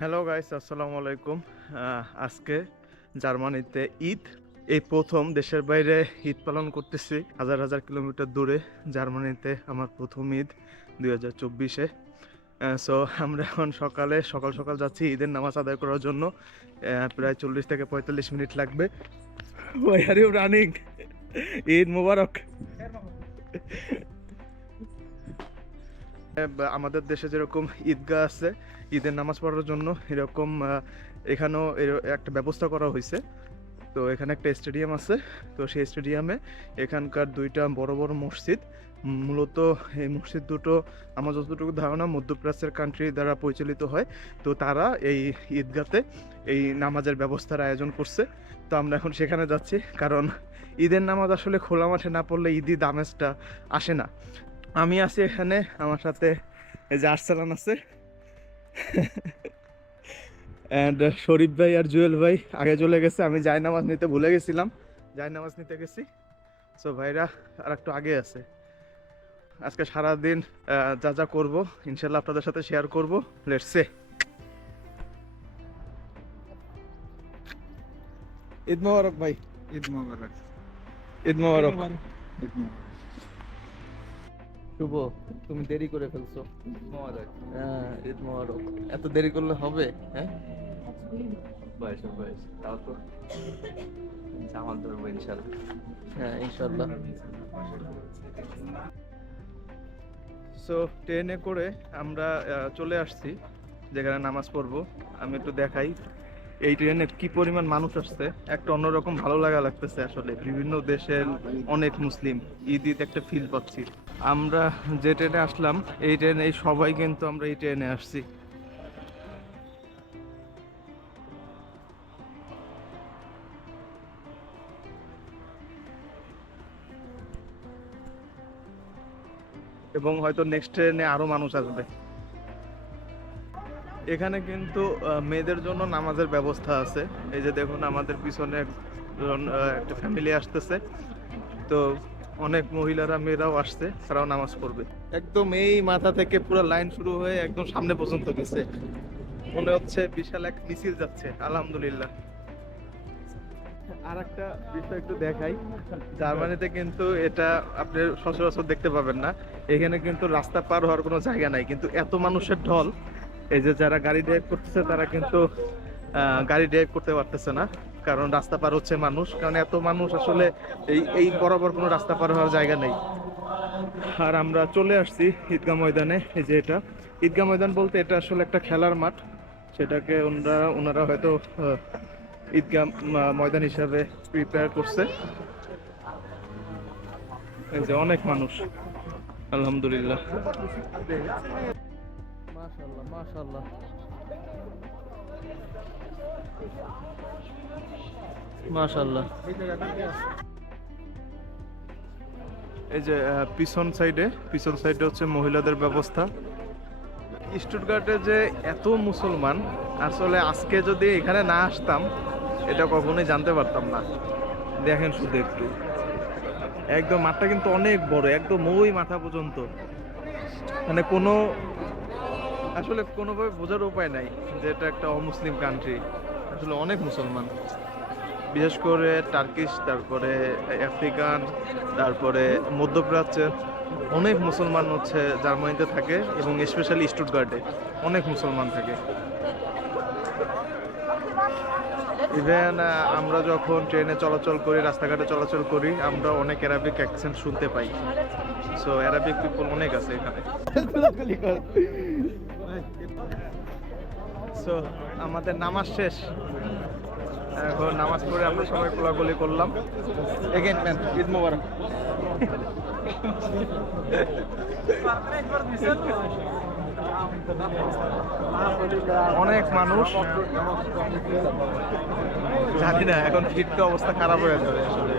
Hello guys আসসালামু আলাইকুম। আজকে জার্মানিতে ঈদ। এই প্রথম দেশের বাইরে ঈদ পালন করতেছি। হাজার হাজার কিলোমিটার দূরে জার্মানিতে আমার প্রথম ঈদ দুই হাজার চব্বিশে। সো আমরা এখন সকালে, সকাল সকাল যাচ্ছি ঈদের নামাজ আদায় করার জন্য। প্রায় চল্লিশ থেকে পঁয়তাল্লিশ মিনিট লাগবে। Why are you running Eid Mubarak. আমাদের দেশে যেরকম ঈদগাহ আছে, ঈদের নামাজ পড়ার জন্য এরকম এখানেও একটা ব্যবস্থা করা হয়েছে তো এখানে একটা স্টেডিয়াম আছে, তো সেই স্টেডিয়ামে এখানকার দুইটা বড় বড় মসজিদ মূলত এই মসজিদ দুটো আমার যতটুকু ধারণা মধ্যপ্রাচ্যের কান্ট্রি দ্বারা পরিচালিত হয়। তো তারা এই ঈদগাতে এই নামাজের ব্যবস্থার আয়োজন করছে। তো আমরা এখন সেখানে যাচ্ছি, কারণ ঈদের নামাজ আসলে খোলা মাঠে না পড়লে ঈদি দামেজটা আসে না। আমি আছি এখানে আমার সাথে এই যে আরসালান আছে। অ্যান্ড শরীফ ভাই আর জুয়েল ভাই আগে চলে গেছে আমি জায় নামাজ নিতে ভুলে গেছিলাম। জায় নামাজ নিতে গেছি। সো ভাইরা আর একটু আগে আছে। আজকে সারাদিন যা যা করব ইনশাল্লাহ আপনাদের সাথে শেয়ার করব। লেটস সে ঈদ মোবারক ভাই। ঈদ মোবারক। ঈদ মোবারক। ঈদ মোবারক। শুভ তুমি দেরি করে ফেলছো। হ্যাঁ ঈদ মোবারক। এত দেরি করলে হবে? হ্যাঁ? বয়স বয়স তাও তো। জামাল ধরবো ইনশাল্লাহ। হ্যাঁ ইনশাল্লাহ। সো ট্রেনে করে আমরা চলে আসছি যেখানে নামাজ পড়ব। আমি একটু দেখাই এই ট্রেনে কি পরিমাণ মানুষ আসছে? একটা অন্যরকম ভালো লাগা লাগতেছে আসলে। বিভিন্ন দেশের অনেক মুসলিম ঈদ ঈদ একটা ফিল পাচ্ছি। আমরা যে ট্রেনে আসলাম, এই ট্রেনে, এই সবাই কিন্তু আমরা এই ট্রেনে আসছি। এবং হয়তো নেক্সট ট্রেনে আরও মানুষ আসবে। এখানে কিন্তু মেয়েদের জন্য নামাজের ব্যবস্থা আছে। এই যে দেখুন, আমাদের পিছনে একটা ফ্যামিলি আসতেছে। তো অনেক মহিলারা, মেয়েরাও আসছে, তারাও নামাজ পড়বে। একদম এই মাথা থেকে পুরো লাইন শুরু হয়ে একদম সামনে পর্যন্ত গেছে। মনে হচ্ছে বিশাল এক মিছিল যাচ্ছে, আলহামদুলিল্লাহ। আর একটা বিষয় একটু দেখাই, জার্মানিতে কিন্তু এটা আপনি সচরাচর দেখতে পাবেন না। এখানে কিন্তু রাস্তা পার হওয়ার কোনো জায়গা নাই, কিন্তু এত মানুষের ঢল, এই যে যারা গাড়ি ড্রাইভ করতেছে তারা কিন্তু গাড়ি ড্রাইভ করতে পারতেছে না। কারণ রাস্তা পার হচ্ছে মানুষ, কারণ এত মানুষ আসলে এই এই বরাবর কোনো রাস্তা পার হওয়ার জায়গা নেই। আর আমরা চলে আসছি ঈদগাহ ময়দানে, এই যে এটা। ঈদগাহ ময়দান বলতে এটা আসলে একটা খেলার মাঠ, সেটাকে ওনারা ওনারা হয়তো ঈদগাহ ময়দান হিসাবে প্রিপেয়ার করছে। এই যে অনেক মানুষ। আলহামদুলিল্লাহ। মাশাআল্লাহ মাশাআল্লাহ। মাশাআল্লাহ। এই যে পিছন সাইডে পিছন সাইডে হচ্ছে মহিলাদের ব্যবস্থা। স্টুটগার্টে যে এত মুসলমান, আসলে আজকে যদি এখানে না আসতাম, এটা কখনোই জানতে পারতাম না। দেখেন শুধু একটু। একদম মাঠটা কিন্তু অনেক বড়, একদম ওই মাথা পর্যন্ত। মানে কোনো, আসলে কোনোভাবে বোঝার উপায় নাই যে এটা একটা অমুসলিম কান্ট্রি আসলে অনেক মুসলমান। বিশেষ করে টার্কিশ তারপরে আফ্রিকান তারপরে মধ্যপ্রাচ্যের অনেক মুসলমান হচ্ছে জার্মানিতে থাকে এবং স্পেশালি স্টুটগার্ডে অনেক মুসলমান থাকে। ইভেন আমরা যখন ট্রেনে চলাচল করি, রাস্তাঘাটে চলাচল করি, আমরা অনেক অ্যারাবিক অ্যাকসেন্ট শুনতে পাই। সো অ্যারাবিক পিপল অনেক আছে এখানে। সো আমাদের নামাজ শেষ। এখন নামাজ পড়ে আমরা সবাই কোলাগুলি করলাম। Again man Eid Mobarak. অনেক মানুষ। জানি না, এখন ফিট অবস্থা খারাপ হয়ে যাবে আসলে।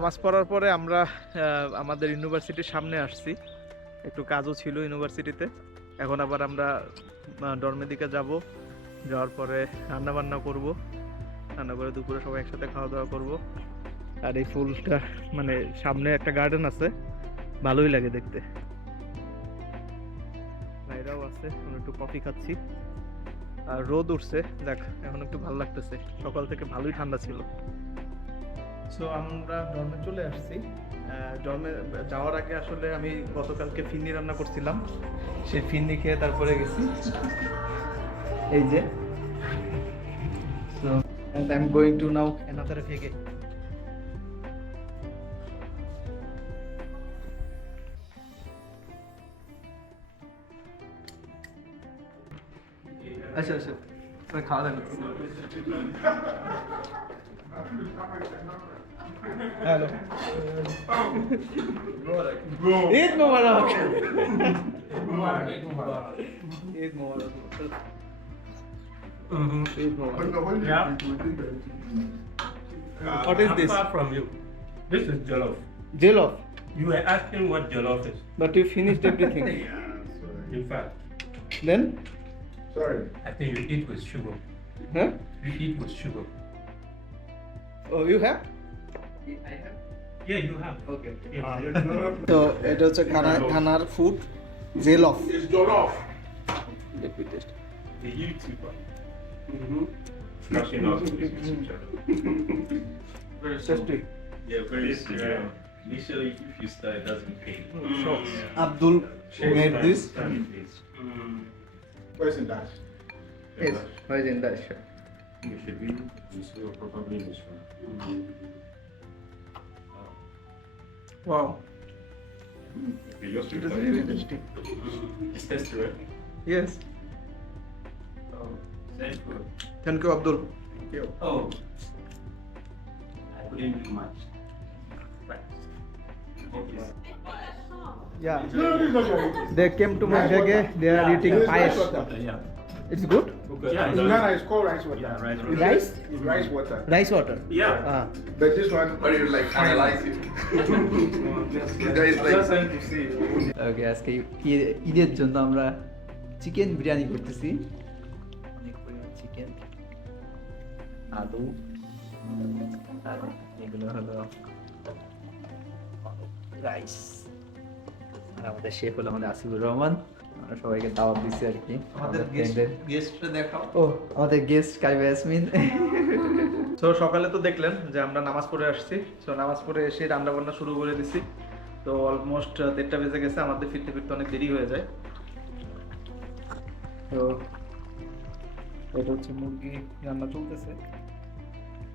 নামাজ পড়ার পরে আমরা আমাদের ইউনিভার্সিটির সামনে আসছি। একটু কাজও ছিল ইউনিভার্সিটিতে। এখন আবার আমরা ডর্মের দিকে যাব। যাওয়ার পরে রান্না বান্না করব। রান্না করে দুপুরে সবাই একসাথে খাওয়া দাওয়া করব। আর এই ফুলটা মানে সামনে একটা গার্ডেন আছে। ভালোই লাগে দেখতে। ভাইরাও আছে, আমরা একটু কফি খাচ্ছি। আর রোদ উঠছে, দেখ, এখন একটু ভালো লাগতেছে। সকাল থেকে ভালোই ঠান্ডা ছিল। সো আমরা ডর্মে চলে আসছি। ডর্মে যাওয়ার আগে আসলে আমি গতকালকে ফিন্নি রান্না করছিলাম। সেই ফিন্নি খেয়ে তারপরে গেছি। এই যে। So and I'm going to now another ভেগে আচ্ছা আচ্ছা। খাওয়া দাওয়া Halo. Eid Mubarak Eid Mubarak Eid Yeah. What is this? from you. This is jollof. Jollof. You were asking what jollof is. But you finished everything. In fact. Then? Sorry. I think you eat with sugar. Huh? You eat with sugar. Oh, you have? Yeah, you have. Okay. Yeah. তো এটা হচ্ছে খানা খানার food jollof It's jollof. The YouTuber. Mm-hmm. Flashing out with his YouTube channel. Very tasty Yeah, very serious. Initially, if you start, it doesn't pay. Abdul made this Where's in that? Yes, why is in that show? You should be this will probably this one. Wow, it is really tasty. It's tasty, right? Yes, Oh, thank you. thank you Abdul. Oh, I couldn't do much. Okay. Yeah, they came to my vege. They are eating paesh. Yeah. It's good. Yeah, In Ghana, it's called rice water. Yeah, right. It's Rice? It's rice water. Rice water. Yeah. Ah, But this one, But you like analyze it. This guy is Just like time to see. ওকে আজকে ঈদ- ঈদের জন্য আমরা chicken biryani করতেছি অনেক পরিমাণ chicken আলু আর এগুলো হলো রাইস আর আমাদের শেফ হলো আমাদের আসিফুর রহমান আমরা সবাইকে দাওয়াত দিচ্ছি আর কি আমাদের দেখাও। ও আমাদের গেস্ট কাইবা ইয়াসমিন। তো সকালে তো দেখলেন যে আমরা নামাজ পড়ে আসছি। তো নামাজ পড়ে এসে রান্না বান্না শুরু করে দিছি। তো অলমোস্ট দেড়টা বেজে গেছে। আমাদের ফিরতে ফিরতে অনেক দেরি হয়ে যায়। তো এটা হচ্ছে মুরগি রান্না চলতেছে।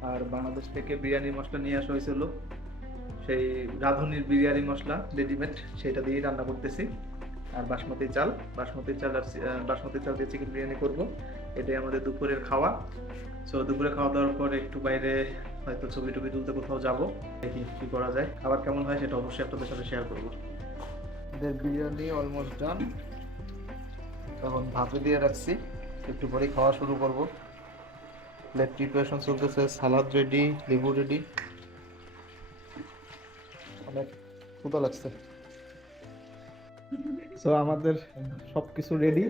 আর বাংলাদেশ থেকে বিরিয়ানি মশলা নিয়ে আসা হয়েছিল। সেই রাঁধুনির বিরিয়ানি মশলা রেডিমেড সেটা দিয়েই রান্না করতেছি। আর বাসমতি চাল। বাসমতি চাল আর বাসমতি চাল দিয়ে চিকেন বিরিয়ানি করব। এটাই আমাদের দুপুরের খাওয়া। সো দুপুরে খাওয়া দাওয়ার পর একটু বাইরে হয়তো ছবি টবি তুলতে কোথাও যাব। দেখি কি করা যায়। খাবার কেমন হয় সেটা অবশ্যই আপনাদের সাথে শেয়ার করব। বিরিয়ানি অলমোস্ট ডান তখন ভাপে দিয়ে রাখছি। একটু পরে খাওয়া শুরু করব। প্লেট প্রিপারেশন চলতেছে সালাদ রেডি লেবু রেডি অনেক ক্ষুদা লাগছে। সো আমাদের সবকিছু রেডি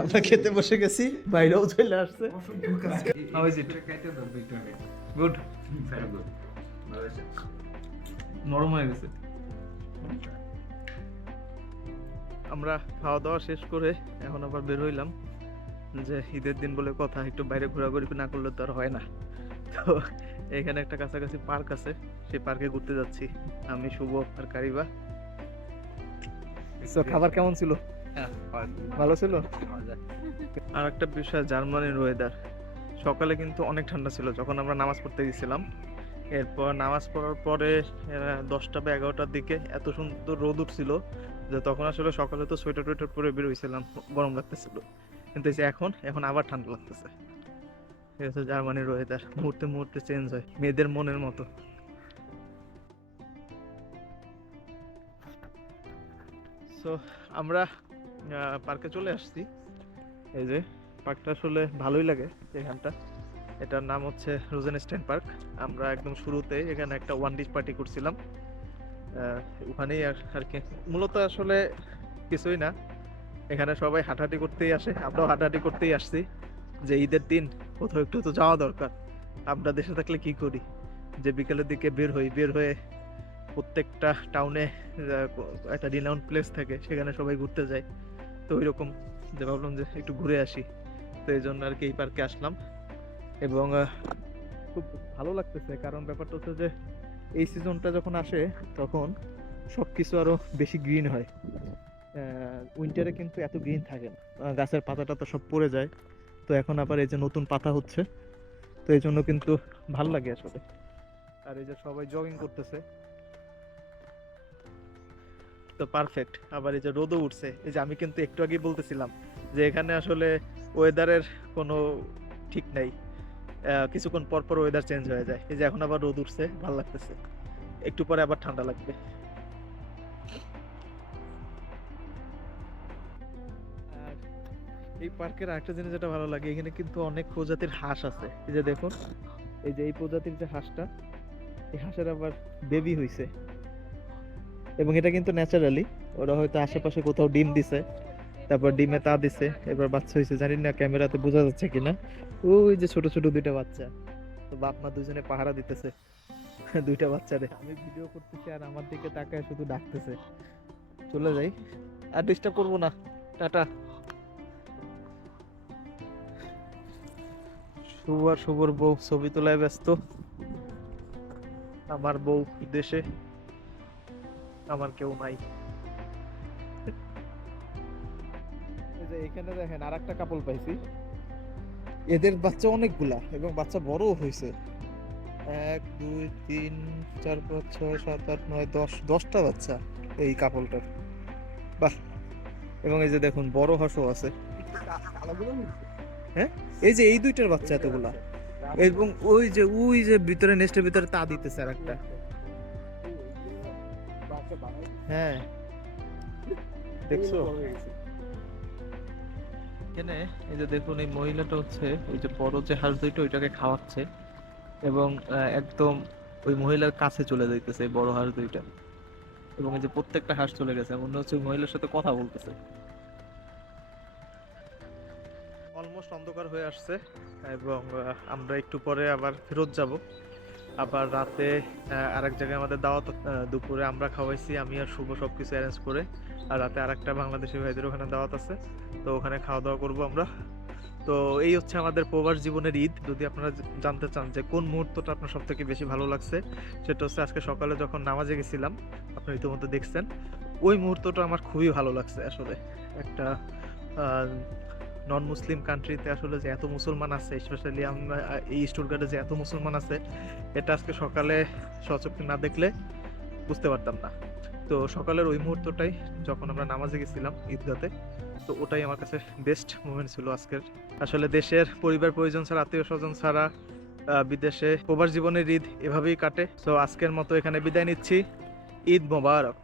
আমরা খেতে বসে গেছি। বাইরেও চলে আসছে। How is it? Good. নরম হয়ে গেছে। আমরা খাওয়া দাওয়া শেষ করে এখন আবার বের হইলাম। যে ঈদের দিন বলে কথা একটু বাইরে ঘোরাঘুরি না করলে তো আর হয় না। তো এখানে একটা কাছাকাছি পার্ক আছে সেই পার্কে ঘুরতে যাচ্ছি। আমি শুভ আর কারিবা। তো খাবার কেমন ছিল? ভালো ছিল? আর একটা বিষয় জার্মানির ওয়েদার সকালে কিন্তু অনেক ঠান্ডা ছিল যখন আমরা নামাজ পড়তে গেছিলাম। এরপর নামাজ পড়ার পরে দশটা বা এগারোটার দিকে এত সুন্দর রোদ উঠছিল যে তখন আসলে সকালে তো সোয়েটার টোয়েটার পরে বের হয়েছিলাম গরম লাগতেছিল। কিন্তু এই যে এখন এখন আবার ঠান্ডা লাগতেছে। ঠিক আছে জার্মানির ওয়েদার মুহূর্তে মুহূর্তে চেঞ্জ হয় মেয়েদের মনের মতো। সো আমরা পার্কে চলে আসছি। এই যে পার্কটা আসলে ভালোই লাগে এখানটা। এটার নাম হচ্ছে রোজেনস্টাইন পার্ক আমরা একদম শুরুতে এখানে একটা ওয়ান ডিশ পার্টি করছিলাম। ওখানেই আর কি। মূলত আসলে কিছুই না। এখানে সবাই হাঁটাহাঁটি করতেই আসে। আমরাও হাঁটাহাঁটি করতেই আসছি যে ঈদের দিন কোথাও একটু তো যাওয়া দরকার। আমরা দেশে থাকলে কি করি? যে বিকেলের দিকে বের হই, বের হয়ে প্রত্যেকটা টাউনে একটা রিনাউন্ড প্লেস থাকে, সেখানে সবাই ঘুরতে যায়। তো ওই রকম যে ভাবলাম যে একটু ঘুরে আসি। তো এই জন্য আর কি এই পার্কে আসলাম। এবং খুব ভালো লাগতেছে, কারণ ব্যাপারটা হচ্ছে যে, এই সিজনটা যখন আসে, তখন সব কিছু আরও বেশি গ্রিন হয়। উইন্টারে কিন্তু এত গ্রিন থাকে না। গাছের পাতাটা তো সব পড়ে যায়। তো এখন আবার এই যে নতুন পাতা হচ্ছে। তো এই জন্য কিন্তু ভালো লাগে আসলে। আর এই যে সবাই জগিং করতেছে। তো পারফেক্ট আবার এই যে রোদও উঠছে। এই যে আমি কিন্তু একটু আগেই বলতেছিলাম যে এখানে আসলে ওয়েদারের কোনো ঠিক নাই। কিছুক্ষণ পর পর ওয়েদার চেঞ্জ হয়ে যায়। এই যে এখন আবার রোদ উঠছে, ভালো লাগতেছে। একটু পরে আবার ঠান্ডা লাগবে। এই পার্কের আরেকটা জিনিস যেটা ভালো লাগে, এখানে কিন্তু অনেক প্রজাতির হাঁস আছে। এই যে দেখুন, এই যে এই প্রজাতির যে হাঁসটা, এই হাঁসের আবার বেবি হইছে। এবং এটা কিন্তু ন্যাচারালি, ওরা হয়তো আশেপাশে কোথাও ডিম দিছে, তারপর ডিমে তা দিছে, এবার বাচ্চা হয়েছে জানি না ক্যামেরাতে বোঝা যাচ্ছে কিনা। ওই যে ছোট ছোট দুইটা বাচ্চা, তো বাপ মা দুজনে পাহারা দিতেছে, দুইটা বাচ্চারে। আমি ভিডিও করতেছি আর আমার দিকে তাকায় শুধু ডাকতেছে। চলে যাই। আর ডিস্টার্ব করব না। টাটা। শুভ আর শুভর বউ, ছবি তোলায় ব্যস্ত। আমার বউ দেশে। আমার কেউ নাই। যে এখানে দেখেন আর একটা কাপল পাইছি। এদের বাচ্চা অনেকগুলা এবং বাচ্চা বড়ও হয়েছে এক, দুই, তিন, চার, পাঁচ, ছয়, সাত, আট, নয়, দশ, দশটা বাচ্চা এই কাপলটার বাহ! এবং এই যে দেখুন, বড় হাঁসও আছে। হ্যাঁ? এই যে এই দুইটার বাচ্চা এতগুলা। এবং ওই যে ওই যে ভিতরে নেস্টের ভিতরে তা দিতেছে আর একটা হ্যাঁ। দেখছ? এখানে এই যে দেখুন এই মহিলাটা হচ্ছে ওই যে বড় যে হাঁস দুইটা ওইটাকে খাওয়াচ্ছে এবং একদম ওই মহিলার কাছে চলে যাইতেছে এই বড় হাঁস দুইটা। এবং এই যে প্রত্যেকটা হাঁস চলে গেছে মনে হচ্ছে ওই মহিলার সাথে কথা বলতেছে। অলমোস্ট অন্ধকার হয়ে আসছে এবং আমরা একটু পরে আবার ফেরত যাব। আবার রাতে আরেক জায়গায় আমাদের দাওয়াত দুপুরে আমরা খাওয়াইছি, আমি আর শুভ সব কিছু অ্যারেঞ্জ করে, আর রাতে আরেকটা বাংলাদেশি ভাইদের ওখানে দাওয়াত আছে, তো ওখানে খাওয়া দাওয়া করব আমরা। তো এই হচ্ছে আমাদের প্রবাস জীবনের ঈদ, যদি আপনারা জানতে চান যে কোন মুহূর্তটা আপনার সব থেকে বেশি ভালো লাগছে, সেটা হচ্ছে আজকে সকালে যখন নামাজে গেছিলাম আপনি ইতিমধ্যে দেখছেন, ওই মুহূর্তটা আমার খুবই ভালো লাগছে আসলে। একটা নন মুসলিম কান্ট্রিতে আসলে যে এত মুসলমান আছে স্পেশালি আমরা এই স্টুটগার্টে যে এত মুসলমান আছে, এটা আজকে সকালে সচক্ষে না দেখলে বুঝতে পারতাম না। তো সকালের ওই মুহূর্তটাই যখন আমরা নামাজে গেছিলাম ঈদগাতে, তো ওটাই আমার কাছে বেস্ট মুভমেন্ট ছিল আজকের। আসলে দেশের পরিবার, পরিজন ছাড়া, আত্মীয় স্বজন ছাড়া বিদেশে প্রবাস জীবনের ঈদ এভাবেই কাটে। তো আজকের মতো এখানে বিদায় নিচ্ছি। ঈদ মোবারক।